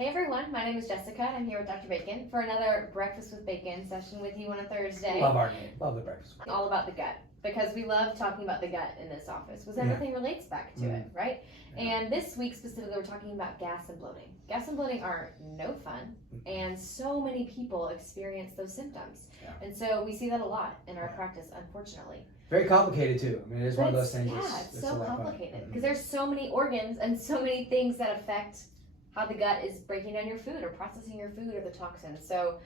Hey everyone, my name is Jessica and I'm here with Dr. Bacon for another Breakfast with Bacon session with you on a Thursday. Love our name. Love the breakfast. All about the gut, because we love talking about the gut in this office, because everything relates back to it, right? Yeah. And this week specifically we're talking about gas and bloating. Gas and bloating are no fun, and so many people experience those symptoms. Yeah. And so we see that a lot in our practice, unfortunately. Very complicated too. I mean, it is one of those things. Yeah, it's so complicated because there's so many organs and so many things that affect how the gut is breaking down your food or processing your food or the toxins. So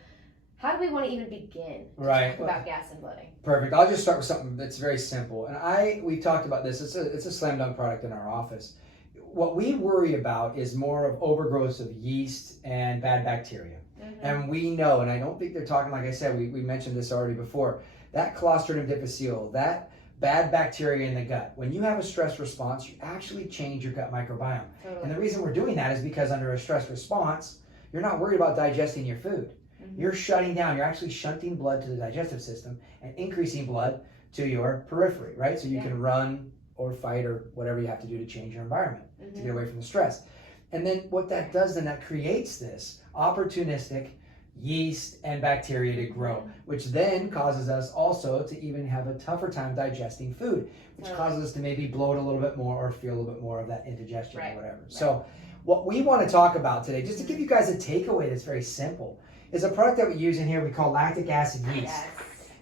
how do we want to even begin to talk about gas and bloating? Perfect. I'll just start with something that's very simple. And we've talked about this. It's a slam dunk product in our office. What we worry about is more of overgrowth of yeast and bad bacteria. Mm-hmm. And we know, and I don't think they're talking, like I said, we mentioned this already before, that Clostridium difficile, that bad bacteria in the gut. When you have a stress response, you actually change your gut microbiome. Totally. And the reason we're doing that is because under a stress response, you're not worried about digesting your food. Mm-hmm. You're shutting down, you're actually shunting blood to the digestive system and increasing blood to your periphery, right? So you can run or fight or whatever you have to do to change your environment to get away from the stress. And then what that does, then that creates this opportunistic yeast and bacteria to grow, which then causes us also to even have a tougher time digesting food, which causes us to maybe bloat a little bit more or feel a little bit more of that indigestion or whatever. Right. So what we want to talk about today, just to give you guys a takeaway that's very simple, is a product that we use in here we call lactic acid yeast.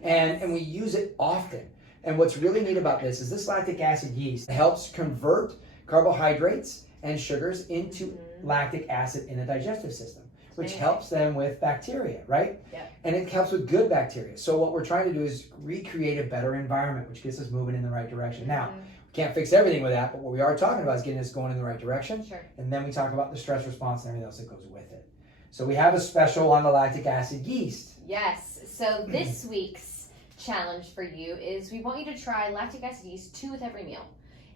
Yes. And we use it often. And what's really neat about this is this lactic acid yeast helps convert carbohydrates and sugars into lactic acid in the digestive system, which helps them with bacteria, right? Yeah. And it helps with good bacteria. So what we're trying to do is recreate a better environment, which gets us moving in the right direction. Now, we can't fix everything with that, but what we are talking about is getting us going in the right direction. Sure. And then we talk about the stress response and everything else that goes with it. So we have a special on the lactic acid yeast. Yes. So this week's challenge for you is we want you to try lactic acid yeast 2 with every meal.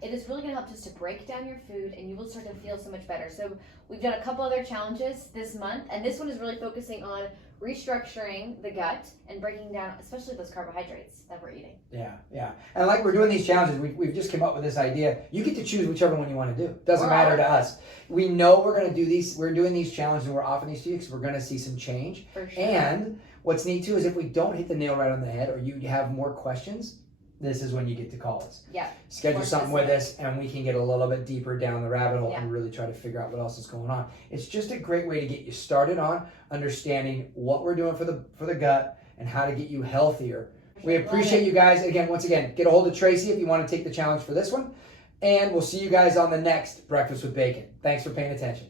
It is really going to help just to break down your food, and you will start to feel so much better. So we've done a couple other challenges this month, and this one is really focusing on restructuring the gut and breaking down especially those carbohydrates that we're eating. Yeah. And like we're doing these challenges, we've just come up with this idea. You get to choose whichever one you want to do. Doesn't matter to us. We know we're going to do these. We're doing these challenges, and we're offering these to you because we're going to see some change. For sure. And what's neat too is if we don't hit the nail right on the head or you have more questions, this is when you get to call us. Yeah. Schedule something with us and we can get a little bit deeper down the rabbit hole and really try to figure out what else is going on. It's just a great way to get you started on understanding what we're doing for the gut and how to get you healthier. We appreciate you guys. Once again, get a hold of Tracy if you want to take the challenge for this one. And we'll see you guys on the next Breakfast with Bacon. Thanks for paying attention.